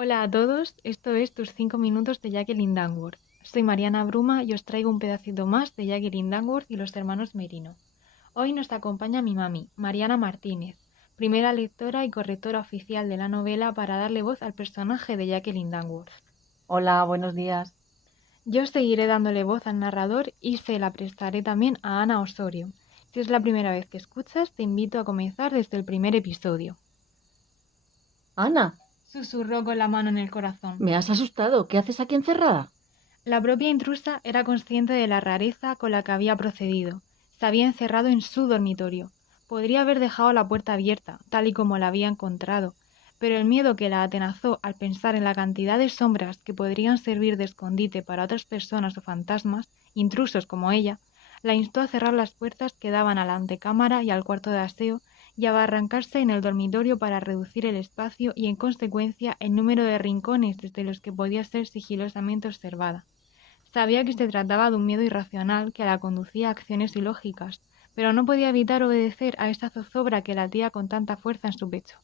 Hola a todos, esto es Tus 5 minutos de Jacqueline Dangworth. Soy Mariana Bruma y os traigo un pedacito más de Jacqueline Dangworth y los hermanos Merino. Hoy nos acompaña mi mami, Mariana Martínez, primera lectora y correctora oficial de la novela para darle voz al personaje de Jacqueline Dangworth. Hola, buenos días. Yo seguiré dándole voz al narrador y se la prestaré también a Ana Osorio. Si es la primera vez que escuchas, te invito a comenzar desde el primer episodio. Ana, Susurró con la mano en el corazón. me has asustado. ¿Qué haces aquí encerrada? La propia intrusa era consciente de la rareza con la que había procedido. Se había encerrado en su dormitorio. Podría haber dejado la puerta abierta, tal y como la había encontrado, pero el miedo que la atenazó al pensar en la cantidad de sombras que podrían servir de escondite para otras personas o fantasmas, intrusos como ella, la instó a cerrar las puertas que daban a la antecámara y al cuarto de aseo y a barrancarse en el dormitorio para reducir el espacio y, en consecuencia, el número de rincones desde los que podía ser sigilosamente observada. Sabía que se trataba de un miedo irracional que la conducía a acciones ilógicas, pero no podía evitar obedecer a esa zozobra que latía con tanta fuerza en su pecho.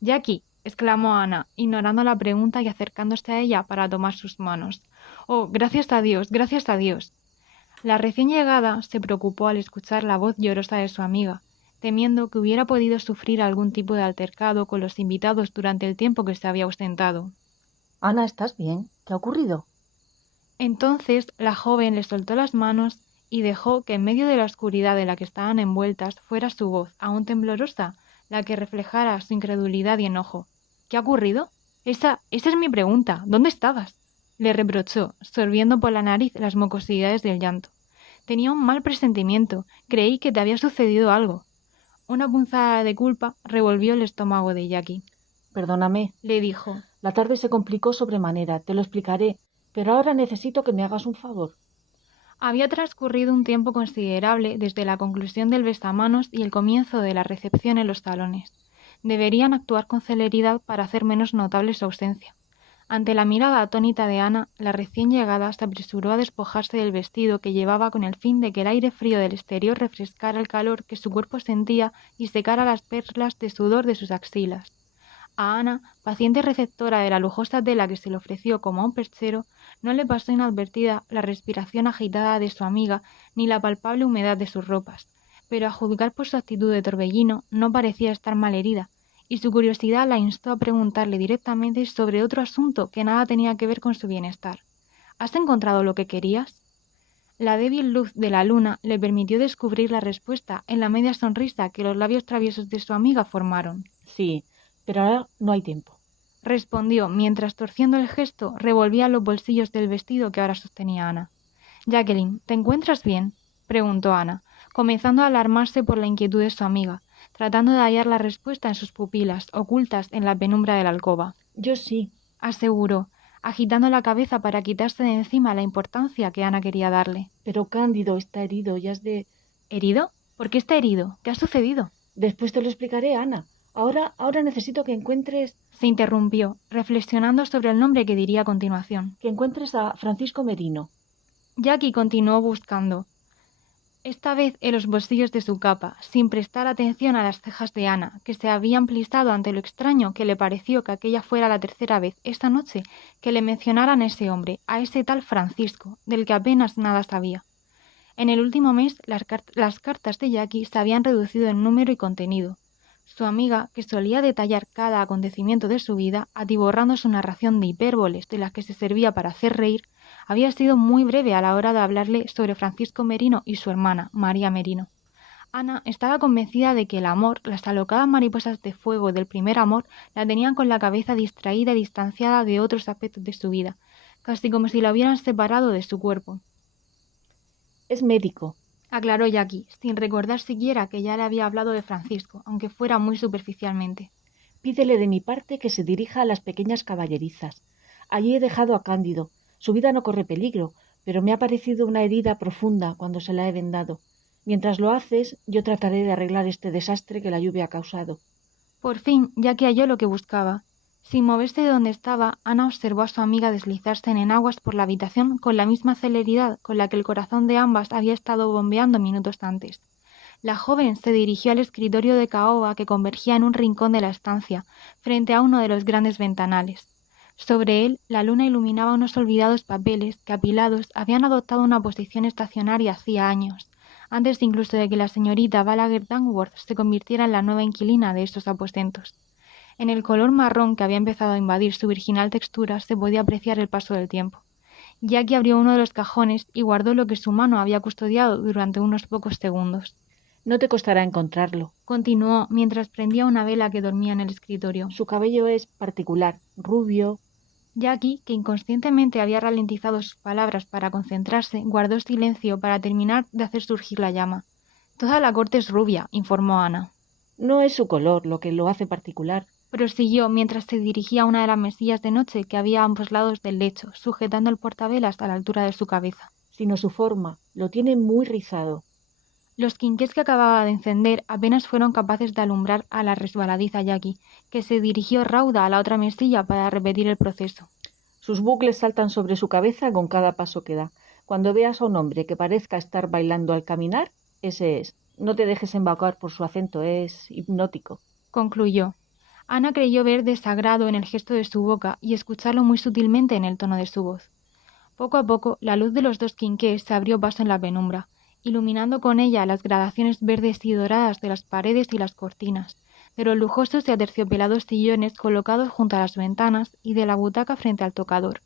«Jackie», exclamó Ana, ignorando la pregunta y acercándose a ella para tomar sus manos. «Oh, gracias a Dios, gracias a Dios». La recién llegada se preocupó al escuchar la voz llorosa de su amiga, temiendo que hubiera podido sufrir algún tipo de altercado con los invitados durante el tiempo que se había ausentado. Ana, ¿estás bien? ¿Qué ha ocurrido? Entonces la joven le soltó las manos y dejó que en medio de la oscuridad en la que estaban envueltas fuera su voz, aún temblorosa, la que reflejara su incredulidad y enojo. ¿Qué ha ocurrido? Esa es mi pregunta. ¿Dónde estabas? Le reprochó, sorbiendo por la nariz las mucosidades del llanto. Tenía un mal presentimiento. Creí que te había sucedido algo. Una punzada de culpa revolvió el estómago de Jackie. Perdóname. Le dijo. La tarde se complicó sobremanera, te lo explicaré, pero ahora necesito que me hagas un favor. Había transcurrido un tiempo considerable desde la conclusión del besamanos y el comienzo de la recepción en los salones. Deberían actuar con celeridad para hacer menos notable su ausencia. Ante la mirada atónita de Ana, la recién llegada se apresuró a despojarse del vestido que llevaba con el fin de que el aire frío del exterior refrescara el calor que su cuerpo sentía y secara las perlas de sudor de sus axilas. A Ana, paciente receptora de la lujosa tela que se le ofreció como a un perchero, no le pasó inadvertida la respiración agitada de su amiga ni la palpable humedad de sus ropas, pero a juzgar por su actitud de torbellino no parecía estar mal herida, y su curiosidad la instó a preguntarle directamente sobre otro asunto que nada tenía que ver con su bienestar. ¿Has encontrado lo que querías? La débil luz de la luna le permitió descubrir la respuesta en la media sonrisa que los labios traviesos de su amiga formaron. Sí, pero ahora no hay tiempo. Respondió, mientras, torciendo el gesto, revolvía los bolsillos del vestido que ahora sostenía Ana. «Jacqueline, ¿te encuentras bien?», preguntó Ana, comenzando a alarmarse por la inquietud de su amiga, tratando de hallar la respuesta en sus pupilas, ocultas en la penumbra de la alcoba. Yo sí, aseguró, agitando la cabeza para quitarse de encima la importancia que Ana quería darle. pero Cándido está herido y has de... ¿Herido? ¿Por qué está herido? ¿Qué ha sucedido? Después te lo explicaré, Ana. Ahora necesito que encuentres... Se interrumpió, reflexionando sobre el nombre que diría a continuación. Que encuentres a Francisco Merino. Jackie continuó buscando, esta vez en los bolsillos de su capa, sin prestar atención a las cejas de Ana, que se habían plisado ante lo extraño que le pareció que aquella fuera la tercera vez esta noche que le mencionaran a ese hombre, a ese tal Francisco, del que apenas nada sabía. En el último mes, las cartas de Jackie se habían reducido en número y contenido. Su amiga, que solía detallar cada acontecimiento de su vida, atiborrando su narración de hipérboles de las que se servía para hacer reír, había sido muy breve a la hora de hablarle sobre Francisco Merino y su hermana, María Merino. Ana estaba convencida de que el amor, las alocadas mariposas de fuego del primer amor, la tenían con la cabeza distraída y distanciada de otros aspectos de su vida, casi como si la hubieran separado de su cuerpo. Es médico, aclaró Jackie, sin recordar siquiera que ya le había hablado de Francisco, aunque fuera muy superficialmente. Pídele de mi parte que se dirija a las pequeñas caballerizas. Allí he dejado a Cándido. Su vida no corre peligro, pero me ha parecido una herida profunda cuando se la he vendado. Mientras lo haces, yo trataré de arreglar este desastre que la lluvia ha causado. Por fin, Jackie halló lo que buscaba. Sin moverse de donde estaba, Ana observó a su amiga deslizarse en enaguas por la habitación con la misma celeridad con la que el corazón de ambas había estado bombeando minutos antes. La joven se dirigió al escritorio de caoba que convergía en un rincón de la estancia, frente a uno de los grandes ventanales. Sobre él, la luna iluminaba unos olvidados papeles que, apilados, habían adoptado una posición estacionaria hacía años, antes incluso de que la señorita Balaguer Dangworth se convirtiera en la nueva inquilina de esos aposentos. En el color marrón que había empezado a invadir su virginal textura se podía apreciar el paso del tiempo. Jackie abrió uno de los cajones y guardó lo que su mano había custodiado durante unos pocos segundos. No te costará encontrarlo, Continuó mientras prendía una vela que dormía en el escritorio. Su cabello es particular, rubio. Jackie, que inconscientemente había ralentizado sus palabras para concentrarse, guardó silencio para terminar de hacer surgir la llama. Toda la corte es rubia, informó Ana. No es su color lo que lo hace particular. Prosiguió mientras se dirigía a una de las mesillas de noche que había a ambos lados del lecho, sujetando el portavelas a la altura de su cabeza. Sino su forma, lo tiene muy rizado. Los quinqués que acababa de encender apenas fueron capaces de alumbrar a la resbaladiza Jackie, que se dirigió rauda a la otra mesilla para repetir el proceso. Sus bucles saltan sobre su cabeza con cada paso que da. Cuando veas a un hombre que parezca estar bailando al caminar, ese es. No te dejes embaucar por su acento, es hipnótico. Concluyó. Ana creyó ver desagrado en el gesto de su boca y escucharlo muy sutilmente en el tono de su voz. Poco a poco, la luz de los dos quinqués se abrió paso en la penumbra, iluminando con ella las gradaciones verdes y doradas de las paredes y las cortinas, de los lujosos y aterciopelados sillones colocados junto a las ventanas y de la butaca frente al tocador.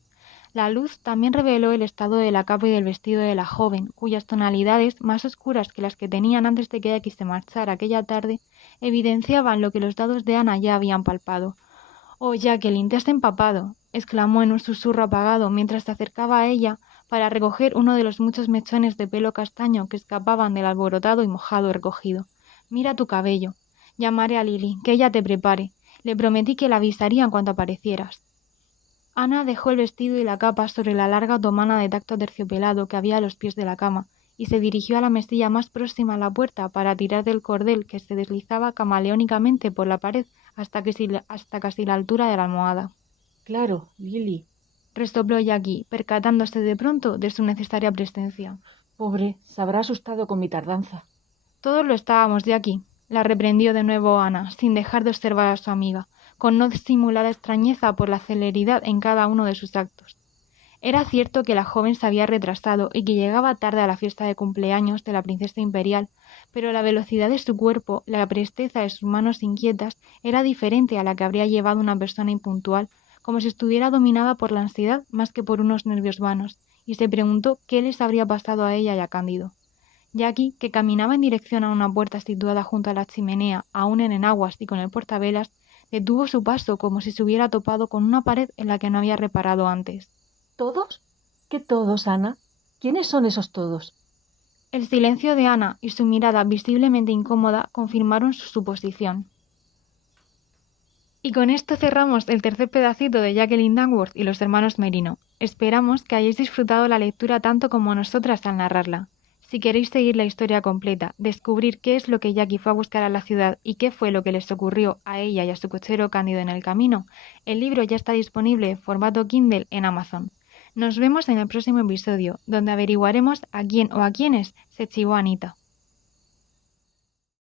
La luz también reveló el estado de la capa y del vestido de la joven, cuyas tonalidades, más oscuras que las que tenían antes de que Jackie se marchara aquella tarde, evidenciaban lo que los dados de Ana ya habían palpado. «Oh, Jacqueline, te has empapado», exclamó en un susurro apagado mientras se acercaba a ella para recoger uno de los muchos mechones de pelo castaño que escapaban del alborotado y mojado recogido. «Mira tu cabello. Llamaré a Lily, que ella te prepare. Le prometí que la avisaría en cuanto aparecieras». Ana dejó el vestido y la capa sobre la larga otomana de tacto terciopelado que había a los pies de la cama y se dirigió a la mesilla más próxima a la puerta para tirar del cordel que se deslizaba camaleónicamente por la pared hasta casi la altura de la almohada. «Claro, Lily», resopló Jackie, percatándose de pronto de su necesaria presencia. «Pobre, se habrá asustado con mi tardanza». «Todos lo estábamos, Jackie», la reprendió de nuevo Ana, sin dejar de observar a su amiga, con no disimulada extrañeza por la celeridad en cada uno de sus actos. Era cierto que la joven se había retrasado y que llegaba tarde a la fiesta de cumpleaños de la princesa imperial, pero la velocidad de su cuerpo, la presteza de sus manos inquietas, era diferente a la que habría llevado una persona impuntual, como si estuviera dominada por la ansiedad más que por unos nervios vanos, y se preguntó qué les habría pasado a ella y a Cándido. Jackie, que caminaba en dirección a una puerta situada junto a la chimenea, aún en enaguas y con el portavelas, detuvo su paso como si se hubiera topado con una pared en la que no había reparado antes. ¿Todos? ¿Qué todos, Ana? ¿Quiénes son esos todos? El silencio de Ana y su mirada visiblemente incómoda confirmaron su suposición. Y con esto cerramos el tercer pedacito de Jacqueline Dangworth y los hermanos Merino. Esperamos que hayáis disfrutado la lectura tanto como nosotras al narrarla. Si queréis seguir la historia completa, descubrir qué es lo que Jackie fue a buscar a la ciudad y qué fue lo que les ocurrió a ella y a su cochero Cándido en el camino, el libro ya está disponible en formato Kindle en Amazon. Nos vemos en el próximo episodio, donde averiguaremos a quién o a quiénes se chivó Anita.